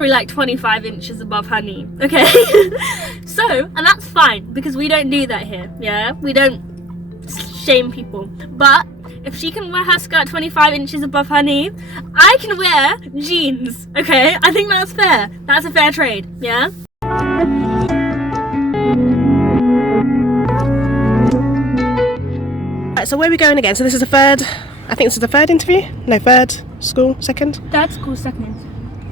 probably like 25 inches above her knee, okay? So, and that's fine, because we don't do that here, yeah? We don't shame people. But if she can wear her skirt 25 inches above her knee, I can wear jeans, okay? I think that's fair. That's a fair trade, yeah? Right, so where are we going again? So this is the third, I think this is the third interview? No, third school, second? Third school, second.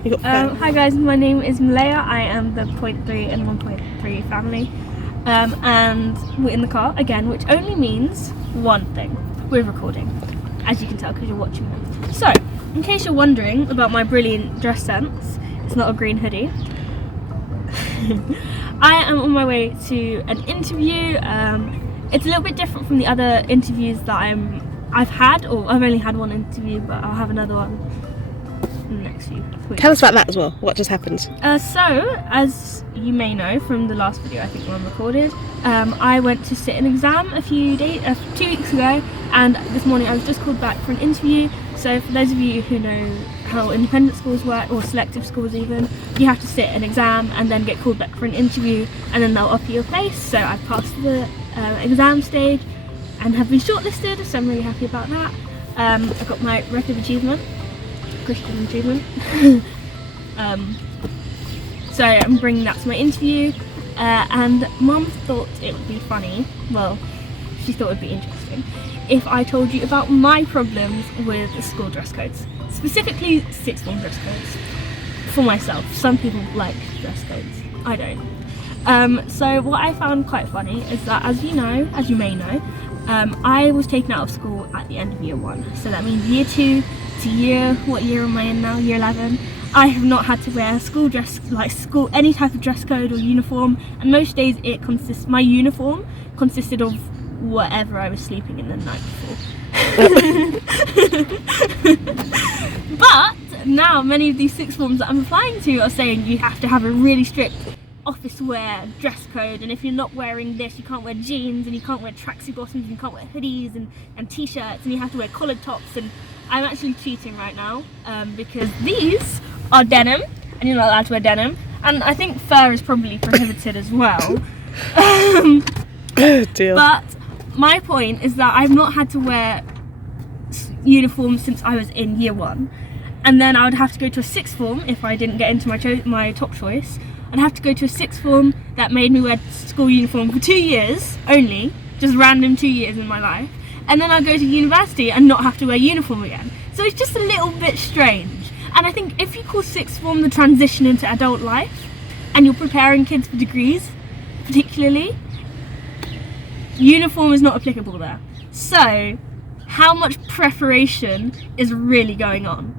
You got third. Hi guys, my name is Malaya. I am the 0.3 and 1.3 family. And we're in the car again, which only means one thing. We're recording, as you can tell because you're watching them. So, in case you're wondering about my brilliant dress sense, it's not a green hoodie. I am on my way to an interview. It's a little bit different from the other interviews that I've had, or I've only had one interview, but I'll have another one in the next few weeks. Tell us about that as well. What just happened? So, as you may know from the last video I think one recorded, I went to sit an exam 2 weeks ago, and this morning I was just called back for an interview. So for those of you who know how independent schools work, or selective schools even, you have to sit an exam and then get called back for an interview, and then they'll offer you a place. So I've passed the exam stage and have been shortlisted, so I'm really happy about that. I got my record of achievement, Christian achievement. So I'm bringing that to my interview, and Mum thought it would be funny, well, she thought it would be interesting, if I told you about my problems with school dress codes, specifically sixth form dress codes. For myself, some people like dress codes, I don't. So what I found quite funny is that, as you may know, I was taken out of school at the end of year 1, so that means year 2 to what year am I in now? Year 11. I have not had to wear school dress, any type of dress code or uniform, and most days my uniform consisted of whatever I was sleeping in the night before. But now many of these sixth forms that I'm applying to are saying you have to have a really strict office wear dress code, and if you're not wearing this, you can't wear jeans, and you can't wear tracksuit bottoms, and you can't wear hoodies and t-shirts, and you have to wear collared tops. And I'm actually cheating right now, because these are denim, and you're not allowed to wear denim, and I think fur is probably prohibited as well. Oh dear. But my point is that I've not had to wear uniforms since I was in year 1, and then I would have to go to a sixth form if I didn't get into my top choice. I'd have to go to a sixth form that made me wear school uniform for 2 years only, just random 2 years in my life, and then I'd go to university and not have to wear uniform again. So it's just a little bit strange. And I think if you call sixth form the transition into adult life, and you're preparing kids for degrees, particularly, uniform is not applicable there. So, how much preparation is really going on?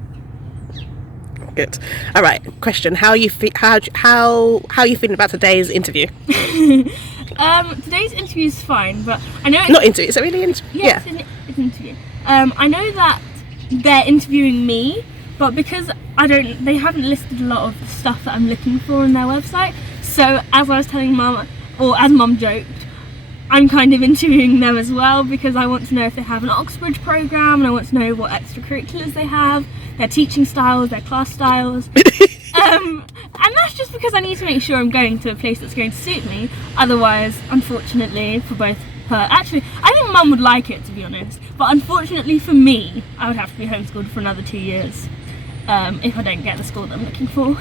Good. All right. Question: how are you how are you feeling about today's interview? Today's interview is fine, but I know Not interview. Is it really interview? Yeah, it's an interview. I know that they're interviewing me, but because they haven't listed a lot of the stuff that I'm looking for on their website. So as I was telling Mum, or as Mum joked, I'm kind of interviewing them as well, because I want to know if they have an Oxbridge programme, and I want to know what extracurriculars they have, their teaching styles, their class styles. And that's just because I need to make sure I'm going to a place that's going to suit me. Otherwise, unfortunately for both her, actually I think Mum would like it, to be honest, but unfortunately for me, I would have to be homeschooled for another 2 years if I don't get the school that I'm looking for.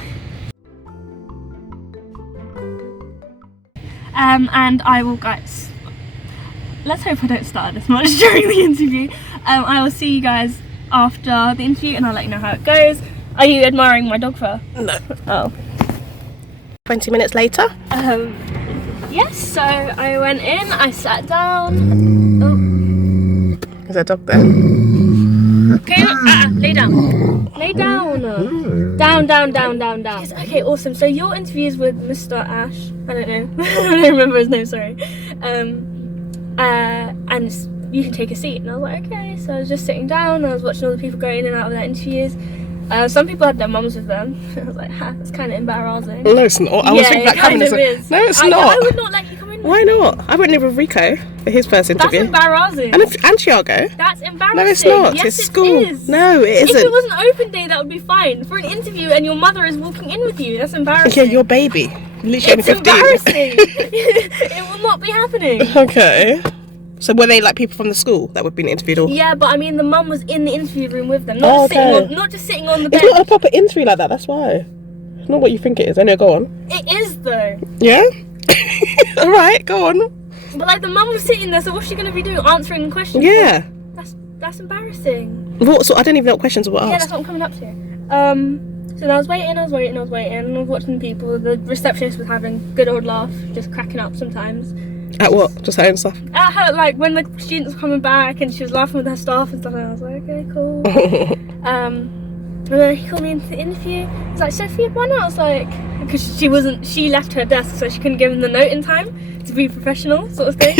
And I will, guys, let's hope I don't stutter this much during the interview. I will see you guys after the interview, and I'll let you know how it goes. Are you admiring my dog fur? No. Oh. 20 minutes later. Yes, so I went in, I sat down. Oh. There's a dog there. Okay, lay down. Lay down. Down. Yes, okay, awesome. So your interview is with Mr. Ash. I don't know. I don't remember his name, sorry. And you can take a seat. And I was like, okay. So I was just sitting down, I was watching all the people go in and out of their interviews. Some people had their mums with them. I was like, that's kind of embarrassing. No, it's not. I was thinking that kind of is. No, it's not. I would not let you come in fine. Why not? I went in with Rico for his first That's interview. embarrassing. And Tiago. That's embarrassing. No, it's not. Yes, it's it school. is. No, it isn't. If it was an open day, that would be fine. For an interview and your mother is walking in with you, that's embarrassing. Yeah, your baby. Literally only It's 15. embarrassing. It will not be happening. Okay. So were they like people from the school that would be interviewed? Or? Yeah, but I mean, the mum was in the interview room with them, not just sitting on the It's bed. not a proper interview like that. That's why. It's not what you think it is. I know. Go on. It is though. Yeah. All right. Go on. But like the mum was sitting there, so what's she gonna be doing? Answering questions? Yeah. That's embarrassing. What? So I don't even know what questions were Yeah, asked. that's what I'm coming up to. So I was waiting, and I was watching people. The receptionist was having a good old laugh, just cracking up sometimes. At what? Just her own stuff. At her, like when the students were coming back and she was laughing with her staff and stuff, and I was like, okay, cool. And then he called me into the interview. He's like, Sophia, why not? I was like, because she left her desk, so she couldn't give him the note in time to be professional, sort of thing.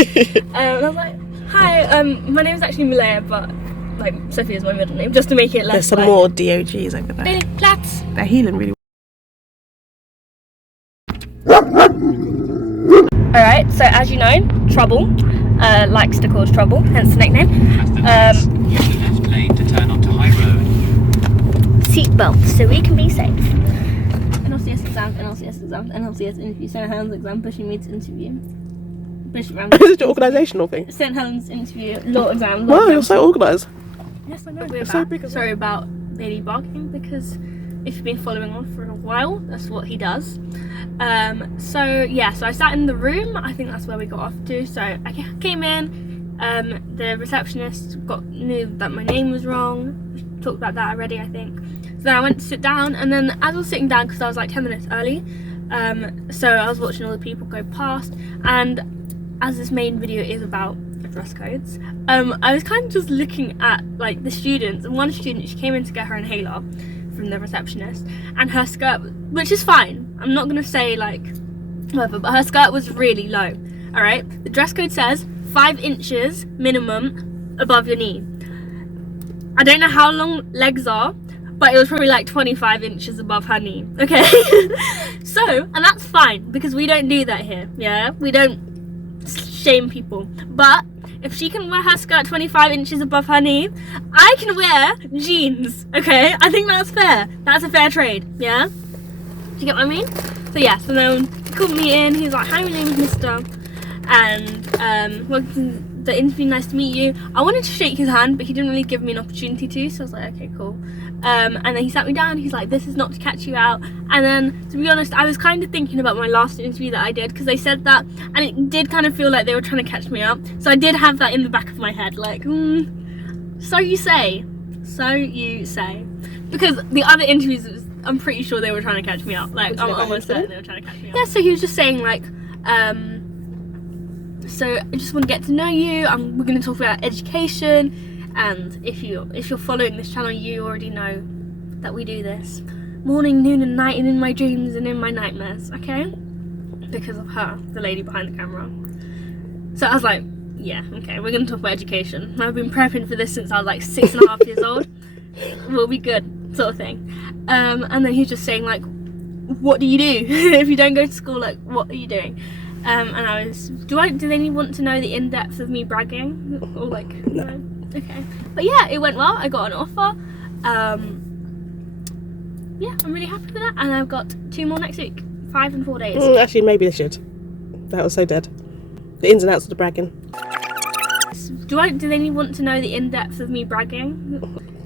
And I was like, hi, my name is actually Malaya, but like Sophia's my middle name, just to make it less. There's some like, more DOGs over there. Really, Platts. They're healing really. Alright, so as you know, Trouble likes to cause trouble, hence the nickname. Left lane to turn onto High Road. Seatbelts, so we can be safe. NLCS exam, NLCS exam, NLCS interview, St. Helens exam, Bushing Meets interview. Bishop Ramsey. Is it your organisational thing? St. Helens interview, law exam. Wow, you're so organised. Yes, I know. We're so back. big of Sorry about Lady barking, because if you've been following on for a while, that's what he does. So I sat in the room. I think that's where we got off to. So I came in. The receptionist knew that my name was wrong. We talked about that already, I think. So then I went to sit down, and then as I was sitting down, because I was like 10 minutes early, so I was watching all the people go past, and as this main video is about dress codes, I was kind of just looking at like the students, and one student, she came in to get her inhaler from the receptionist, and her skirt, which is fine, I'm not gonna say like whatever, but her skirt was really low. All right, the dress code says 5 inches minimum above your knee. I don't know how long legs are, but it was probably like 25 inches above her knee. Okay. So, and that's fine, because we don't do that here. Yeah, we don't shame people. But if she can wear her skirt 25 inches above her knee, I can wear jeans. Okay, I think that's fair. That's a fair trade. Yeah, do you get what I mean? So yeah, so then he called me in. He's like, hi, my name is Mr. And welcome to the interview, nice to meet you. I wanted to shake his hand, but he didn't really give me an opportunity to, so I was like, okay, cool. And then he sat me down. He's like, this is not to catch you out. And then, to be honest, I was kind of thinking about my last interview that I did, because they said that, and it did kind of feel like they were trying to catch me up. So I did have that in the back of my head, like, so you say, because the other interviews, I'm pretty sure they were trying to catch me up. Like, I'm almost certain they were trying to catch me up. Yeah, so he was just saying like, so I just want to get to know you. We're going to talk about education, and if you're following this channel, you already know that we do this morning, noon, and night, and in my dreams and in my nightmares. Okay, because of her, the lady behind the camera. So I was like, yeah, okay, we're going to talk about education. I've been prepping for this since I was like 6.5 years old. We'll be good, sort of thing. And then he's just saying like, what do you do if you don't go to school? Like, what are you doing? And I was, do they want to know the in-depth of me bragging? Or like, no. Okay. But yeah, it went well. I got an offer. Yeah, I'm really happy with that. And I've got 2 more next week. 5 and 4 days. Actually, maybe they should. That was so dead. The ins and outs of the bragging. Do they want to know the in-depth of me bragging?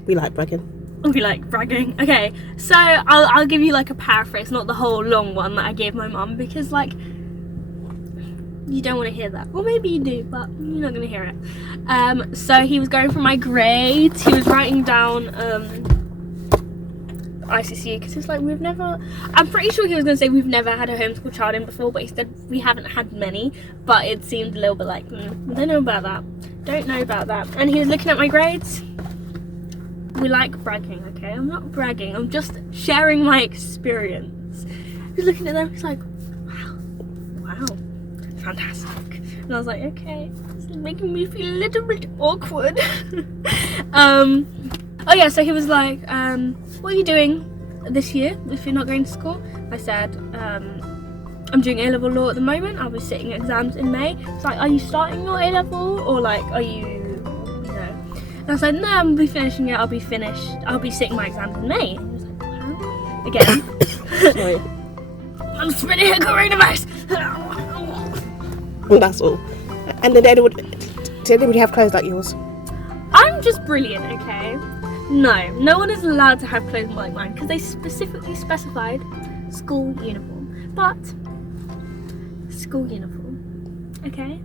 We like bragging. We like bragging. Okay, so I'll give you like a paraphrase, not the whole long one that I gave my mum, because like, you don't want to hear that. Well, maybe you do, but you're not going to hear it. So he was going for my grades. He was writing down ICC, because it's like, I'm pretty sure he was going to say we've never had a homeschool child in before, but he said we haven't had many, but it seemed a little bit like, don't know about that. And he was looking at my grades. We like bragging, okay? I'm not bragging, I'm just sharing my experience. He's looking at them, he's like, wow, fantastic. And I was like, okay, this is making me feel a little bit awkward. Oh yeah, so he was like, what are you doing this year if you're not going to school? I said, I'm doing A-level law at the moment. I'll be sitting exams in May. It's like, are you starting your A-level, or like, are you, you know? And I said, no, I'm be finishing it. I'll be sitting my exams in May. And he was like, wow. Again, Sorry. I'm spreading a coronavirus. Well, that's all. And did anybody have clothes like yours? I'm just brilliant, okay? No one is allowed to have clothes like mine because they specifically specified school uniform. But school uniform, okay?